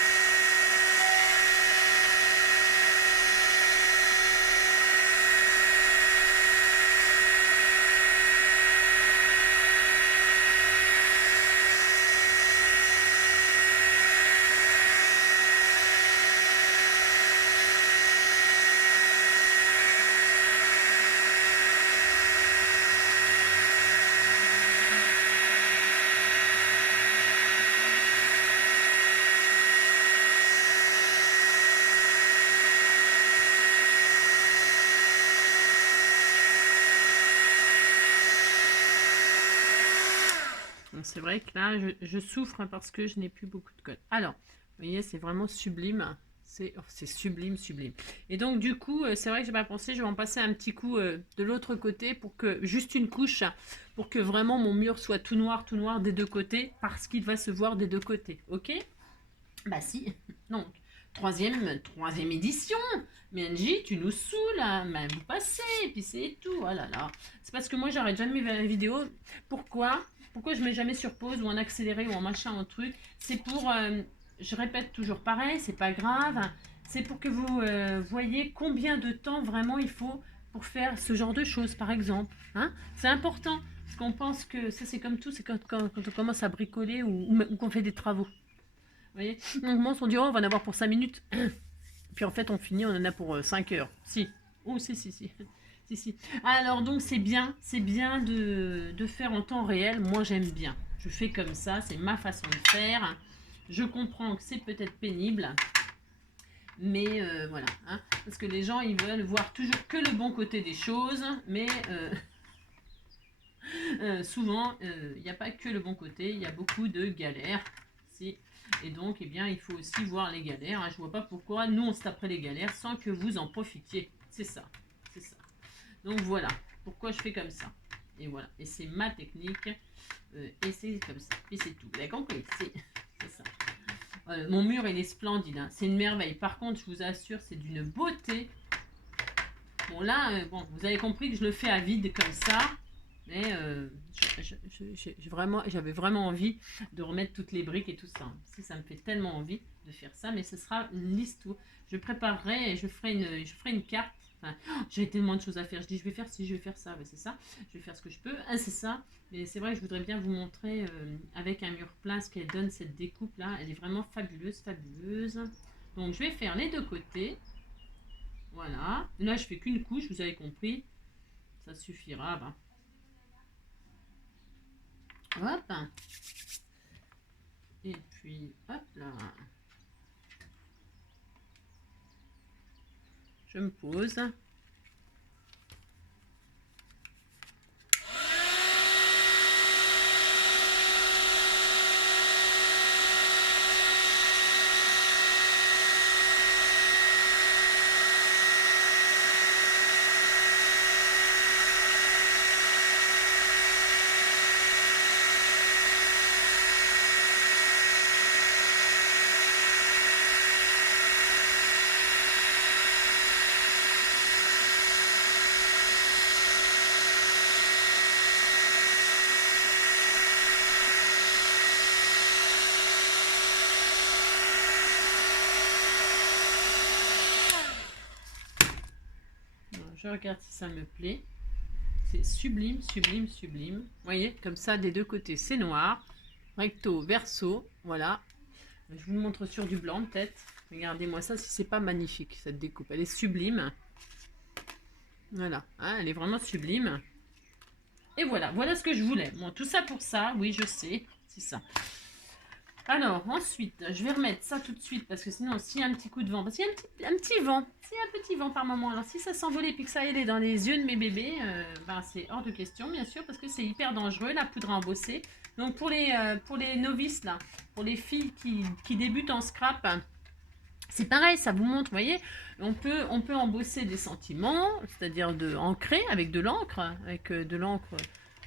C'est vrai que là, je souffre parce que je n'ai plus beaucoup de colle. Alors, vous voyez, c'est vraiment sublime. C'est sublime, sublime. Et donc, du coup, c'est vrai que j'ai pas pensé, je vais en passer un petit coup de l'autre côté pour que, juste une couche, pour que vraiment mon mur soit tout noir des deux côtés, parce qu'il va se voir des deux côtés. Ok? Bah si. Donc, troisième édition. Menji, tu nous saoules, hein. Mais vous passez, et puis c'est tout. Oh là là. C'est parce que moi, j'arrête jamais mes vidéos. Pourquoi je mets jamais sur pause ou en accéléré ou en machin, en truc? C'est pour... je répète toujours pareil, c'est pas grave. C'est pour que vous voyez combien de temps vraiment il faut pour faire ce genre de choses, par exemple. Hein, c'est important. Parce qu'on pense que ça, c'est comme tout. C'est quand on commence à bricoler ou qu'on fait des travaux. Vous voyez? Donc, on dit, oh, on va en avoir pour 5 minutes. Puis en fait, on finit, on en a pour 5 heures. Si. Oh, si. Si. Alors, donc, c'est bien de faire en temps réel. Moi, j'aime bien. Je fais comme ça, c'est ma façon de faire. Je comprends que c'est peut-être pénible. Mais voilà. Hein, parce que les gens, ils veulent voir toujours que le bon côté des choses. Mais souvent, il n'y a pas que le bon côté. Il y a beaucoup de galères. Si. Et donc, eh bien, il faut aussi voir les galères. Hein. Je vois pas pourquoi nous, on se taperait les galères sans que vous en profitiez. C'est ça. Donc, voilà. Pourquoi je fais comme ça. Et voilà. Et c'est ma technique. Et c'est comme ça. Et c'est tout. Vous avez compris? C'est ça. Mon mur, il est splendide. Hein. C'est une merveille. Par contre, je vous assure, c'est d'une beauté. Bon, là, bon, vous avez compris que je le fais à vide comme ça. Mais j'avais vraiment envie de remettre toutes les briques et tout ça. Ça me fait tellement envie de faire ça, mais ce sera l'histoire. Je préparerai et je ferai une carte. Enfin, j'ai tellement de choses à faire. Je dis, je vais faire ci, je vais faire ça. Ben, c'est ça. Je vais faire ce que je peux. Ah, c'est ça. Mais c'est vrai que je voudrais bien vous montrer avec un mur plein ce qu'elle donne, cette découpe-là. Elle est vraiment fabuleuse. Donc, je vais faire les deux côtés. Voilà. Là, je fais qu'une couche, vous avez compris. Ça suffira. Ben. Hop. Et puis, hop là. Je me pose. Je regarde si ça me plaît. C'est sublime. Vous voyez, comme ça, des deux côtés, c'est noir. Recto, verso, voilà. Je vous montre sur du blanc, peut-être. Regardez-moi ça, si c'est pas magnifique, cette découpe. Elle est sublime. Voilà, hein, elle est vraiment sublime. Et voilà ce que je voulais. Bon, tout ça pour ça, oui, je sais, c'est ça. Alors, ensuite, je vais remettre ça tout de suite parce que sinon, s'il y a un petit coup de vent, parce qu'il y a un petit vent, s'il y a un petit vent par moment, alors si ça s'envolait et que ça allait dans les yeux de mes bébés, ben, c'est hors de question, bien sûr, parce que c'est hyper dangereux, la poudre à embosser. Donc, pour les novices, là, pour les filles qui débutent en scrap, c'est pareil, ça vous montre, vous voyez, on peut embosser des sentiments, c'est-à-dire de ancrer avec de l'encre,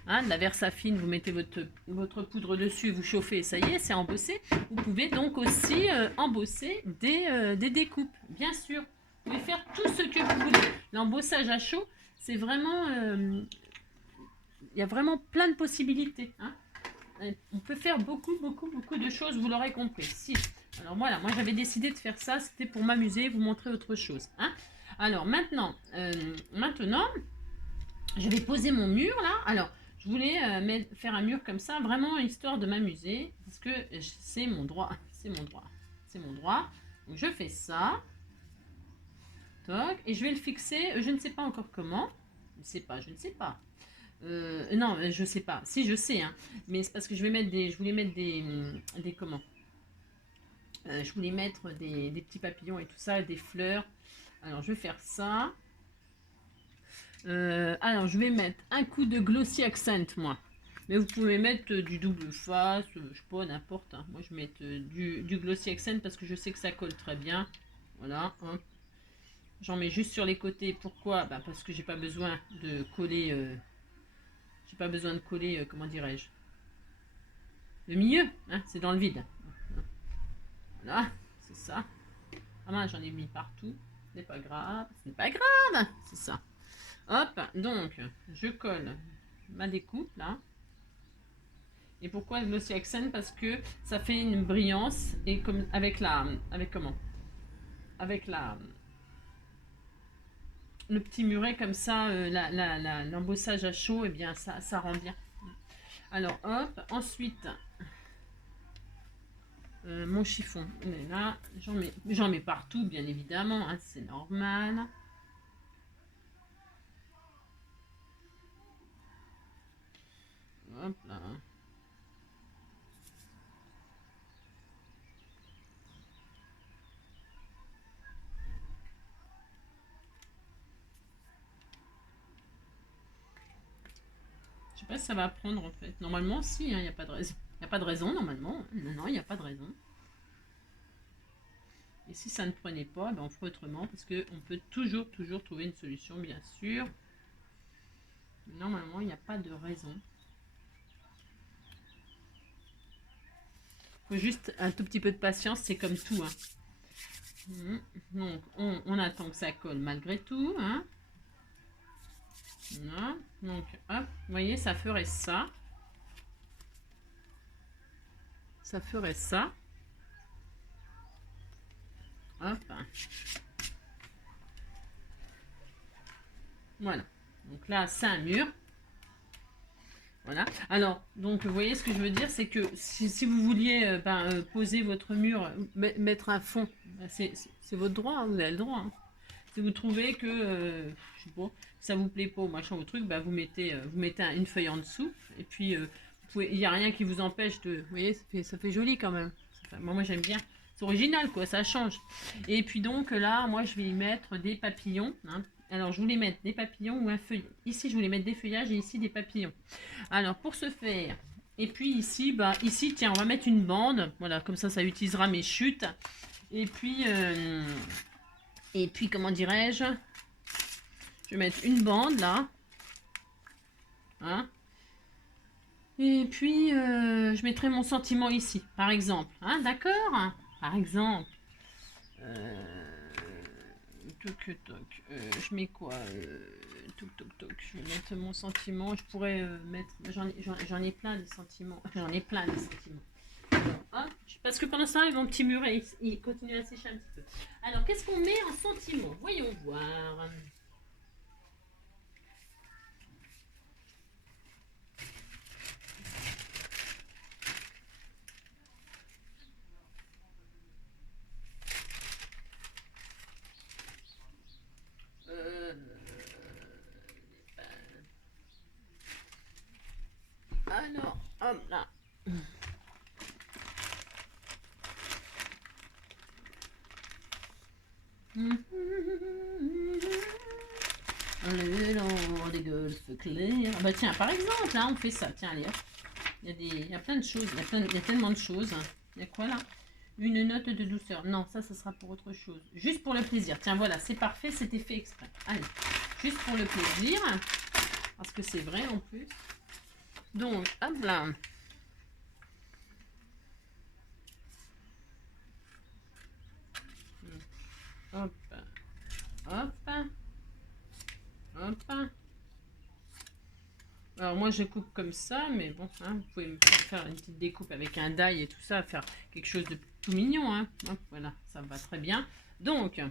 hein, de la Versafine, vous mettez votre poudre dessus, vous chauffez, et ça y est, c'est embossé. Vous pouvez donc aussi embosser des découpes, bien sûr. Vous pouvez faire tout ce que vous voulez. L'embossage à chaud, c'est vraiment... il y a vraiment plein de possibilités. Hein. On peut faire beaucoup de choses, vous l'aurez compris. Si. Alors voilà, moi j'avais décidé de faire ça, c'était pour m'amuser, vous montrer autre chose. Hein. Alors maintenant, je vais poser mon mur là. Alors, je voulais faire un mur comme ça, vraiment histoire de m'amuser, parce que c'est mon droit, c'est mon droit, c'est mon droit. Donc je fais ça, toc, et je vais le fixer, je ne sais pas encore comment, je ne sais pas. Non, je sais pas. Si, je sais, hein. Mais c'est parce que je voulais mettre des comment je voulais mettre des petits papillons et tout ça, des fleurs. Alors, je vais faire ça. Alors, je vais mettre un coup de glossy accent, moi. Mais vous pouvez mettre du double face, je sais pas, n'importe. Hein. Moi, je vais mettre du glossy accent parce que je sais que ça colle très bien. Voilà. Hein. J'en mets juste sur les côtés. Pourquoi? Bah, parce que j'ai pas besoin de coller. J'ai pas besoin de coller, comment dirais-je? Le milieu, hein, c'est dans le vide. Voilà, c'est ça. Ah mince, j'en ai mis partout. Ce n'est pas grave, ce n'est pas grave. C'est ça. Hop, donc, je colle ma découpe là. Et pourquoi le glossy accent? Parce que ça fait une brillance et comme avec comment? Avec le petit muret comme ça, l'embossage à chaud, et eh bien ça rend bien. Alors hop, ensuite mon chiffon, il est là, j'en mets partout bien évidemment, hein, c'est normal. Hop là. Je sais pas si ça va prendre en fait. Normalement, si, il n'y a pas de raison. Il n'y a pas de raison normalement. Non, il n'y a pas de raison. Et si ça ne prenait pas, ben on fera autrement parce qu'on peut toujours trouver une solution, bien sûr. Normalement, il n'y a pas de raison. Il faut juste un tout petit peu de patience, c'est comme tout. Hein. Donc, on attend que ça colle malgré tout. Hein. Voilà. Donc, hop, vous voyez, ça ferait ça. Ça ferait ça. Hop. Voilà. Donc là, c'est un mur. Voilà. Alors, donc, vous voyez ce que je veux dire, c'est que si vous vouliez poser votre mur, mettre un fond, c'est votre droit, hein, vous avez le droit. Hein. Si vous trouvez que, je sais pas, ça vous plaît pas ou machin ou truc, bah, vous mettez une feuille en dessous. Et puis, il n'y a rien qui vous empêche de... Vous voyez, ça fait joli quand même. Moi j'aime bien. C'est original, quoi, ça change. Et puis donc, là, moi, je vais y mettre des papillons. Hein. Alors, je voulais mettre des papillons ou un feuillet. Ici, je voulais mettre des feuillages et ici, des papillons. Alors, pour ce faire... Et puis ici, ici, tiens, on va mettre une bande. Voilà, comme ça utilisera mes chutes. Et puis... comment dirais-je? Je vais mettre une bande là. Hein? Et puis, je mettrai mon sentiment ici, par exemple. Hein, d'accord? Par exemple. Je mets quoi? Je vais mettre mon sentiment. Je pourrais mettre... J'en ai plein de sentiments. J'en ai plein de sentiments. Hop, parce que pendant ce temps, mon petit muret, il continue à sécher un petit peu. Alors, qu'est-ce qu'on met en sentiment? Voyons voir. Alors, hop là. Le long des golfes clairs. Bah tiens, par exemple, là, on fait ça. Tiens, allez, hop. Il y a plein de choses. Il y a tellement de choses. Il y a quoi là? Une note de douceur. Non, ça sera pour autre chose. Juste pour le plaisir. Tiens, voilà, c'est parfait, c'était fait exprès. Allez, juste pour le plaisir. Parce que c'est vrai en plus. Donc, hop là. Hop, hop, hop. Alors moi je coupe comme ça, mais bon, hein, vous pouvez me faire une petite découpe avec un die et tout ça, faire quelque chose de tout mignon. Hein. Hop, voilà, ça va très bien. Donc,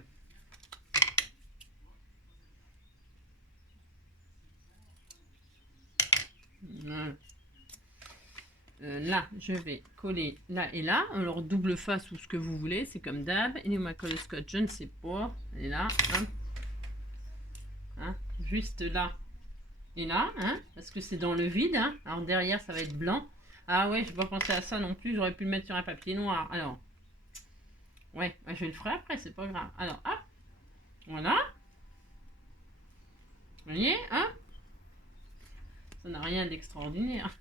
là, je vais coller là et là. Alors double face ou ce que vous voulez, c'est comme d'hab. Et ma colle scotch, je ne sais pas. Elle est là. Hein, juste là. Et là, hein, parce que c'est dans le vide. Hein. Alors derrière, ça va être blanc. Ah ouais, je n'ai pas pensé à ça non plus. J'aurais pu le mettre sur un papier noir. Alors, ouais, je le ferai après, c'est pas grave. Alors, hop, voilà. Vous voyez, hein? Ça n'a rien d'extraordinaire.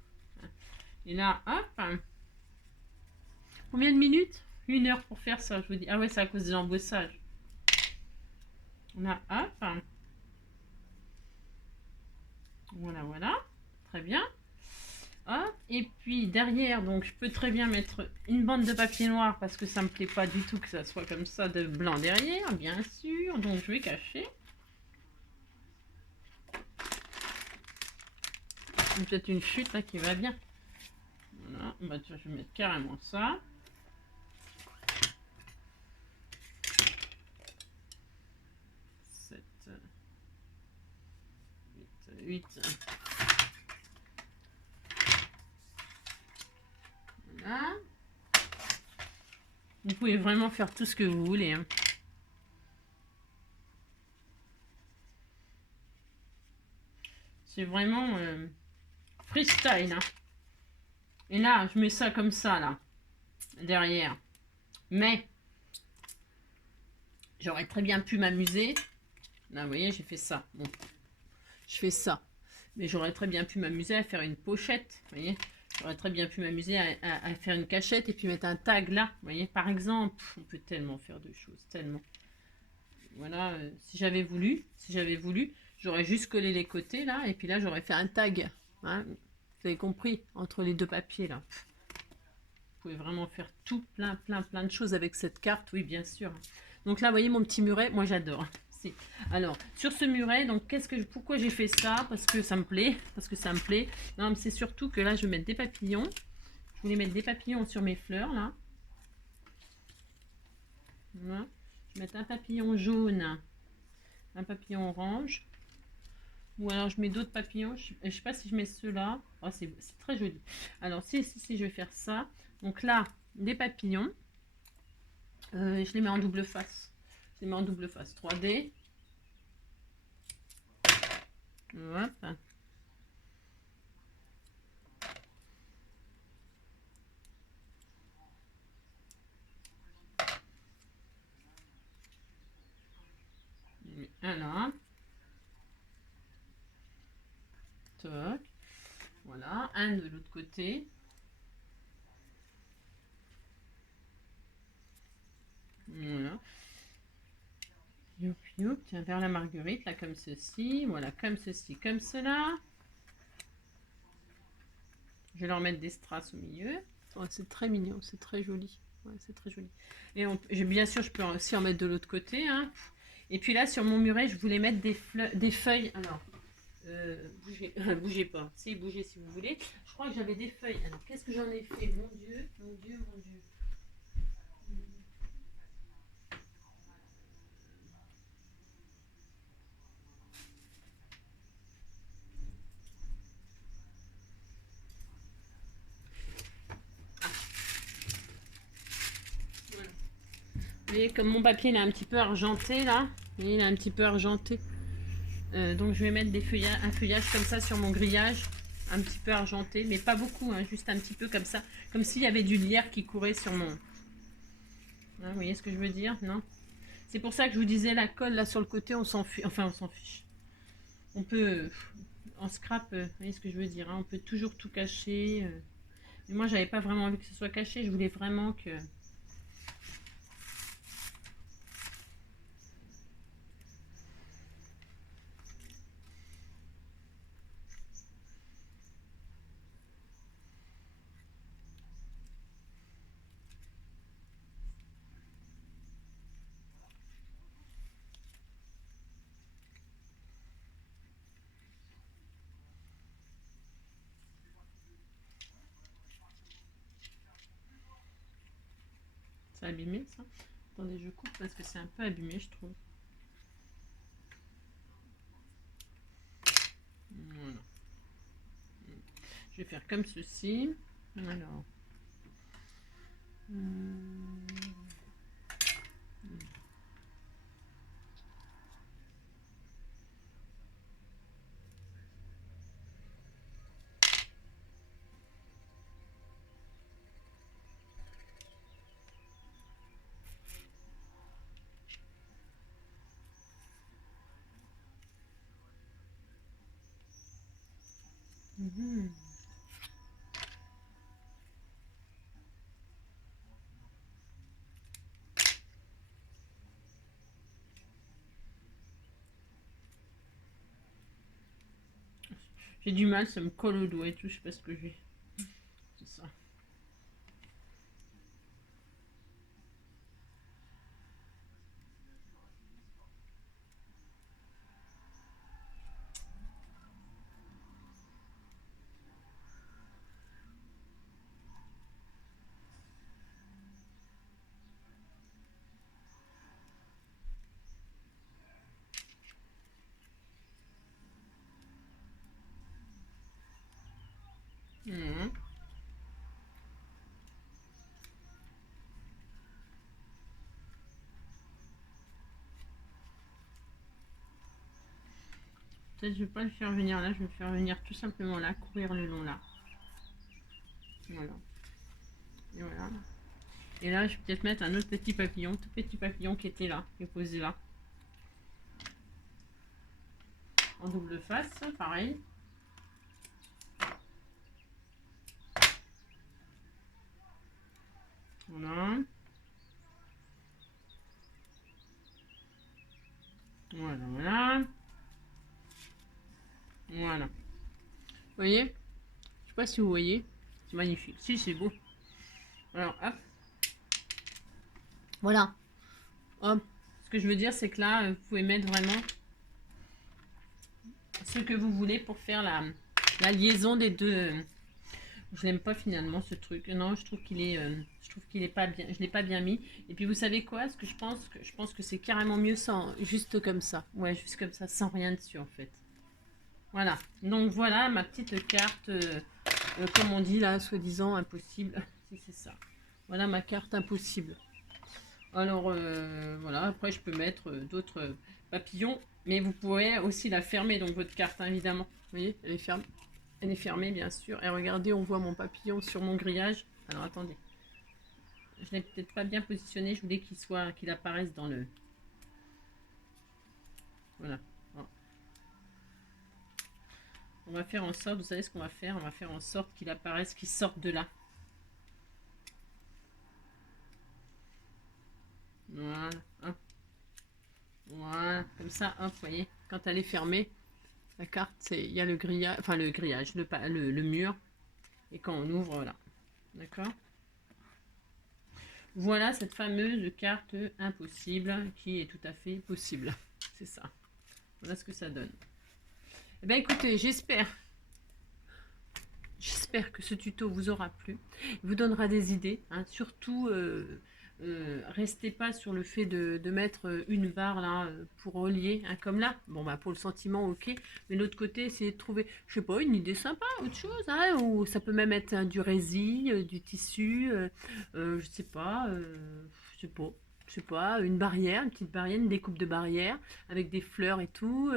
Et là, hop. Combien de minutes? 1 heure pour faire ça, je vous dis. Ah ouais, c'est à cause de l'embossage. Là, hop. Voilà, voilà. Très bien. Hop. Et puis derrière, donc je peux très bien mettre une bande de papier noir parce que ça me plaît pas du tout que ça soit comme ça de blanc derrière, bien sûr. Donc je vais cacher. Peut-être une chute là qui va bien. Voilà. Bah, je vais mettre carrément ça. 7, 8. Voilà. Vous pouvez vraiment faire tout ce que vous voulez. Hein. C'est vraiment freestyle. Hein. Et là, je mets ça comme ça, là, derrière. Mais, j'aurais très bien pu m'amuser. Là, vous voyez, j'ai fait ça. Bon, je fais ça. Mais j'aurais très bien pu m'amuser à faire une pochette. Vous voyez, j'aurais très bien pu m'amuser à faire une cachette et puis mettre un tag là. Vous voyez, par exemple, on peut tellement faire de choses, tellement. Voilà, si j'avais voulu, j'aurais juste collé les côtés là. Et puis là, j'aurais fait un tag. Hein, vous avez compris, entre les deux papiers là. Vous pouvez vraiment faire tout, plein de choses avec cette carte, oui, bien sûr. Donc là, vous voyez mon petit muret, moi j'adore. Alors, sur ce muret, donc pourquoi j'ai fait ça? Parce que ça me plaît, Non, mais c'est surtout que là, je vais mettre des papillons. Je voulais mettre des papillons sur mes fleurs, là. Voilà. Je vais mettre un papillon jaune, un papillon orange. Ou alors, je mets d'autres papillons. Je ne sais pas si je mets ceux-là. Oh, c'est très joli. Alors, si, je vais faire ça. Donc là, des papillons. Je les mets en double face. 3D. Hop. Alors. Toc. Voilà. Un de l'autre côté. Voilà. Youp, youp. Tiens, vers la marguerite, là, comme ceci. Voilà, comme ceci, comme cela. Je vais leur mettre des strass au milieu. Oh, c'est très mignon, c'est très joli. Ouais, c'est très joli. Et bien sûr, je peux aussi en mettre de l'autre côté. Hein. Et puis là, sur mon muret, je voulais mettre des feuilles. Alors, bougez pas. Si, bougez si vous voulez. Je crois que j'avais des feuilles. Alors, qu'est-ce que j'en ai fait? Mon Dieu, mon Dieu, mon Dieu. Vous voyez, comme mon papier il est un petit peu argenté là, vous voyez, il est un petit peu argenté. Donc je vais mettre un feuillage comme ça sur mon grillage, un petit peu argenté, mais pas beaucoup, hein, juste un petit peu comme ça, comme s'il y avait du lierre qui courait sur mon... Hein, vous voyez ce que je veux dire? Non? C'est pour ça que je vous disais la colle là sur le côté, on s'en fiche. Enfin, on s'en fiche. On peut, en scrap, vous voyez ce que je veux dire, hein, on peut toujours tout cacher. Mais moi, j'avais pas vraiment envie que ce soit caché. Je voulais vraiment que... C'est abîmé, ça. Attendez, je coupe parce que c'est un peu abîmé, je trouve. Voilà. Je vais faire comme ceci. Alors. J'ai du mal, ça me colle au doigt et tout, je sais pas ce que j'ai. C'est ça. Mmh. Peut-être je vais pas le faire venir là, je vais le faire venir tout simplement là, courir le long là. Voilà. Et voilà. Et là, je vais peut-être mettre un autre petit papillon, tout petit papillon qui était là, qui est posé là. En double face, pareil. Voilà. Voilà, voilà. Voilà. Vous voyez? Je sais pas si vous voyez. C'est magnifique. Si, c'est beau. Alors, hop. Voilà. Hop. Ce que je veux dire, c'est que là, vous pouvez mettre vraiment ce que vous voulez pour faire la liaison des deux. Je l'aime pas finalement ce truc. Non, je trouve qu'il est pas bien. Je l'ai pas bien mis. Et puis vous savez quoi? Ce que je pense que c'est carrément mieux sans, juste comme ça. Ouais, juste comme ça, sans rien dessus en fait. Voilà. Donc voilà ma petite carte, comme on dit là, soi-disant impossible. Si c'est ça. Voilà ma carte impossible. Alors voilà. Après je peux mettre d'autres papillons, mais vous pourrez aussi la fermer donc votre carte hein, évidemment. Vous voyez, elle est fermée. Elle est fermée, bien sûr. Et regardez, on voit mon papillon sur mon grillage. Alors, attendez. Je l'ai peut-être pas bien positionné. Je voulais qu'il apparaisse dans le... Voilà. On va faire en sorte, vous savez ce qu'on va faire? On va faire en sorte qu'il apparaisse, qu'il sorte de là. Voilà. Hop. Voilà. Comme ça, hop, vous voyez. Quand elle est fermée, la carte, il y a le grillage, enfin le grillage, le mur. Et quand on ouvre, voilà. D'accord? Voilà cette fameuse carte impossible qui est tout à fait possible. C'est ça. Voilà ce que ça donne. Eh bien écoutez, j'espère que ce tuto vous aura plu, vous donnera des idées. Hein. Surtout, restez pas sur le fait de mettre une barre là pour relier, hein, comme là. Bon bah pour le sentiment, ok. Mais l'autre côté, c'est de trouver, je sais pas, une idée sympa, autre chose. Hein, ou ça peut même être du résil, du tissu, je sais pas, je sais pas, une barrière, une petite barrière, une découpe de barrière avec des fleurs et tout.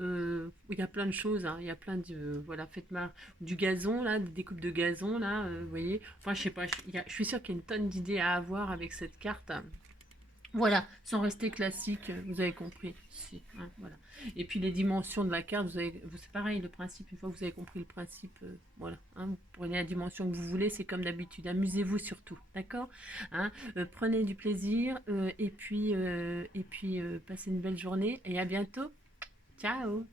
Il y a plein de choses, hein. Il y a plein de... Voilà, faites-moi du gazon, là, des découpes de gazon, là, vous voyez. Enfin, je sais pas, je suis sûre qu'il y a une tonne d'idées à avoir avec cette carte. Voilà, sans rester classique, vous avez compris. Si, hein, voilà. Et puis les dimensions de la carte, c'est pareil, le principe, une fois que vous avez compris le principe, voilà, hein, vous prenez la dimension que vous voulez, c'est comme d'habitude. Amusez-vous surtout, d'accord, hein, prenez du plaisir et puis passez une belle journée et à bientôt. Ciao.